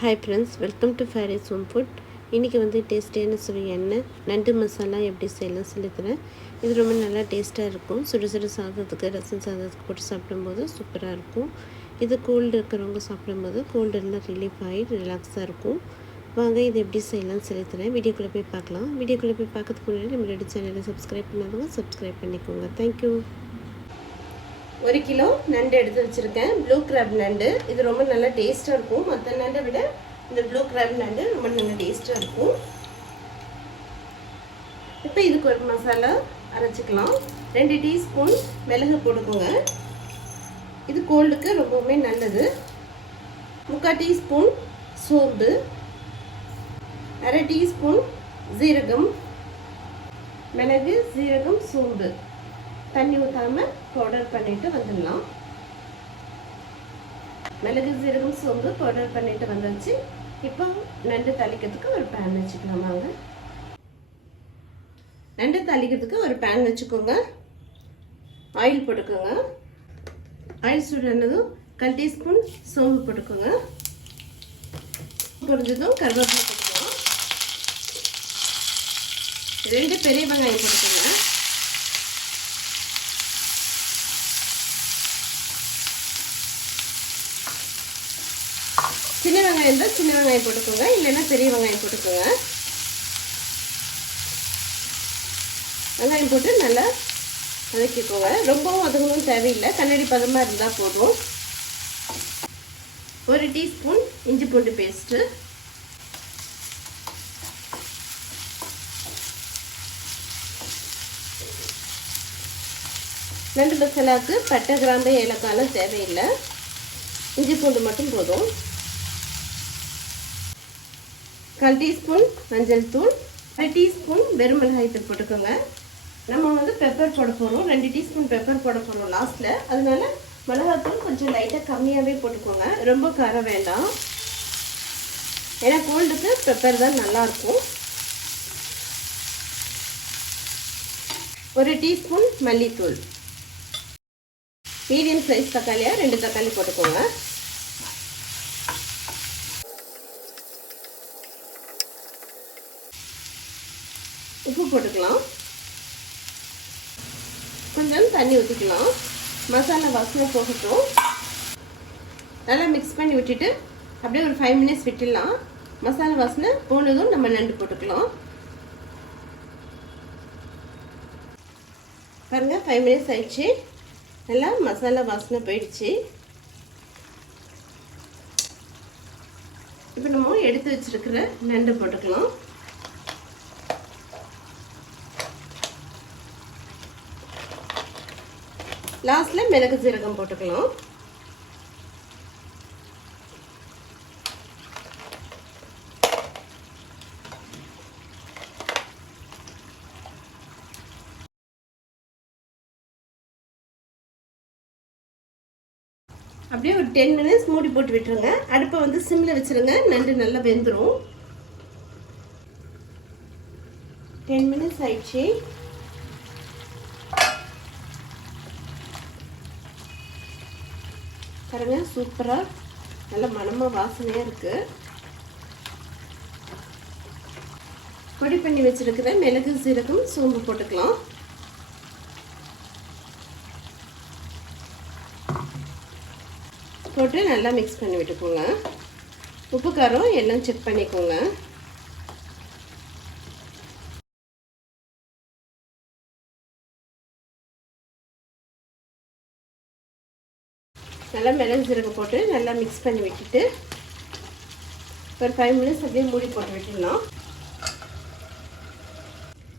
Hi friends, welcome to Faris home food. இன்றைக்கி வந்து டேஸ்டியான சுவையான நண்டு மசாலா எப்படி செய்யலாம் சொல்லித்தரேன். இது ரொம்ப நல்லா டேஸ்ட்டாக இருக்கும். சுடு சுடு சாதத்துக்கு, ரசம் சாதத்துக்கு போட்டு சாப்பிடும்போது சூப்பராக இருக்கும். இது கோல்டு இருக்கிறவங்க சாப்பிடும்போது கோல்டு எல்லாம் ரிலீஃப் ஆகி ரிலாக்ஸாக இருக்கும். வாங்க இது எப்படி செய்யலாம்னு சொல்லித்தரேன். வீடியோக்குள்ளே போய் பார்க்கலாம். வீடியோக்குள்ளே போய் பார்க்கறதுக்கு முன்னாடி நம்மளோட சேனலை சப்ஸ்கிரைப் பண்ணாதவங்க சப்ஸ்கிரைப் பண்ணிக்கோங்க. தேங்க்யூ. 1 கிலோ நண்டு எடுத்து வச்சுருக்கேன். ப்ளூ கிராப் நண்டு. இது ரொம்ப நல்லா டேஸ்ட்டாக இருக்கும். மற்ற நண்டை விட இந்த ப்ளூ கிராப் நண்டு ரொம்ப நல்லா டேஸ்ட்டாக இருக்கும். இப்போ இதுக்கு ஒரு மசாலா அரைச்சிக்கலாம். 2 டீஸ்பூன் மிளகு போட்டுக்கோங்க. இது கோல்டுக்கு ரொம்பவுமே நல்லது. 3/4 டீஸ்பூன் சோம்பு, 1/2 டீஸ்பூன் ஜீரகம். மிளகு, ஜீரகம், சோம்பு தண்ணி ஊற்றாமல் பவுடர் பண்ணிட்டு வந்துடலாம். மிளகு, ஜீரகம், சோம்பு பவுடர் பண்ணிட்டு வந்தாச்சு. இப்போ நண்டு தாளிக்கிறதுக்கு ஒரு பேன் வச்சுக்கலாம். வாங்க, நண்டு தாளிக்கிறதுக்கு ஒரு பேன் வச்சுக்கோங்க. ஆயில் போட்டுக்கோங்க. ஆயில் சூடானதும் 1/4 டீஸ்பூன் சோம்பு போட்டுக்கோங்க. பொரிஞ்சதும் கருவேப்பிலை போட்டுக்கலாம். 2 பெரிய வெங்காயம் போட்டுக்கோங்க. சின்ன வெங்காயம் இருந்தால் சின்ன வெங்காயம் போட்டுக்கோங்க, இல்லைன்னா பெரிய வெங்காயம் போட்டுக்கோங்க. வெங்காயம் போட்டு நல்லா வதக்கிக்கோங்க. ரொம்பவும் வதங்கணும் தேவையில்லை, கண்ணாடி பதமாக இருந்தால் போதும். 1 டீஸ்பூன் இஞ்சி பூண்டு பேஸ்ட்டு, நண்டு மசாலாவுக்கு பட்டை, கிராம்பு, ஏலக்காய்லாம் தேவையில்லை, இஞ்சி பூண்டு மட்டும் போதும். 1/4 டீஸ்பூன் மஞ்சள் தூள், 1/2 டீஸ்பூன் வெறும் மிளகாய் தூள் போட்டுக்கோங்க. நம்ம வந்து பெப்பர் போட போகிறோம். 2 டீஸ்பூன் பெப்பர் போட போகிறோம் லாஸ்ட்டில். அதனால மிளகாத்தூள் கொஞ்சம் லைட்டாக கம்மியாகவே போட்டுக்கோங்க. ரொம்ப காரம் வேண்டாம், ஏன்னா கோல்டுக்கு பெப்பர் தான் நல்லாயிருக்கும். 1 டீஸ்பூன் மல்லித்தூள். மீடியம் சைஸ் தக்காளியாக 2 தக்காளி போட்டுக்கோங்க. உப்பு போட்டுக்கலாம். கொஞ்சம் தண்ணி ஊற்றிக்கலாம். மசாலா வாசனை போகட்டும். நல்லா மிக்ஸ் பண்ணி விட்டுட்டு அப்படியே ஒரு 5 மினிட்ஸ் விட்டுடலாம். மசாலா வாசனை போனதும் நம்ம நண்டு போட்டுக்கலாம். பாருங்கள், 5 மினிட்ஸ் ஆயிடுச்சு. நல்லா மசாலா வாசனை போயிடுச்சு. இப்போ நம்ம எடுத்து வச்சிருக்கிற நண்டு போட்டுக்கலாம். லாஸ்ட்ல மிளகு, ஜீரகம் போட்டுக்கலாம். அப்படியே ஒரு 10 மினிட்ஸ் மூடி போட்டு விட்டுருங்க. அடுப்பை வந்து சிம்ல வச்சிருங்க. நண்டு நல்லா வெந்துடும். 10 மினிட்ஸ் ஆயிடுச்சு. பாருங்க, சூப்பராக நல்ல மணமாக வாசனையாக இருக்குது. பொடி பண்ணி வச்சிருக்கிற மிளகு, சீரகம், சோம்பு போட்டுக்கலாம். போட்டு நல்லா மிக்ஸ் பண்ணி விட்டுக்கோங்க. உப்பு, காரம் எல்லாம் செக் பண்ணிக்கோங்க. நல்லா மிளகு, ஜீரகம் போட்டு நல்லா மிக்ஸ் பண்ணி விட்டுட்டு ஒரு 5 மினிட்ஸ் அப்படியே மூடி போட்டு விட்டுடலாம்.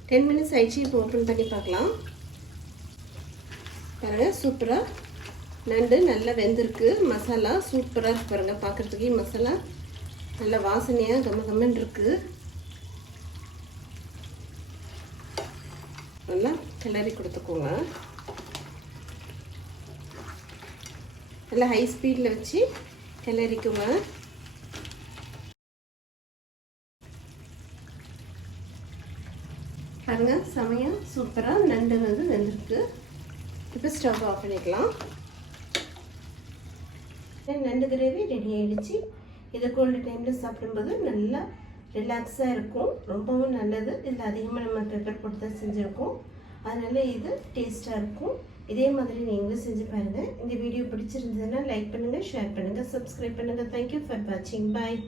10 மினிட்ஸ் ஆயிடுச்சு. இப்போ ஓப்பன் பண்ணி பார்க்கலாம். பாருங்கள், சூப்பராக நண்டு நல்லா வெந்திருக்கு. மசாலா சூப்பராக இருக்கு. பாருங்கள், பார்க்குறதுக்கே மசாலா நல்லா வாசனையாக கம்மன்னு இருக்குது. நல்லா கிளறி கொடுத்துக்கோங்க. நல்லா ஹை ஸ்பீடில் வச்சு கிளறிக்குங்க. பாருங்க, செமையாக சூப்பராக நண்டு வந்து வெந்திருக்கு. இப்போ ஸ்டவ் ஆஃப் பண்ணிக்கலாம். நண்டு கிரேவி ரெடி ஆகிடுச்சு. இது கோல்டு டைமில் சாப்பிடும்போது நல்லா ரிலாக்ஸாக இருக்கும். ரொம்பவும் நல்லது. இதில் அதிகமாக நம்ம பெப்பர் போட்டு தான் செஞ்சுருக்கோம். அதனால் இது டேஸ்ட்டாக இருக்கும். இதே மாதிரி நீங்களும் செஞ்சு பாருங்கள். இந்த வீடியோ பிடிச்சிருந்ததுன்னா லைக் பண்ணுங்கள், ஷேர் பண்ணுங்கள், சப்ஸ்கிரைப் பண்ணுங்கள். தேங்க்யூ ஃபார் வாட்சிங். பாய்.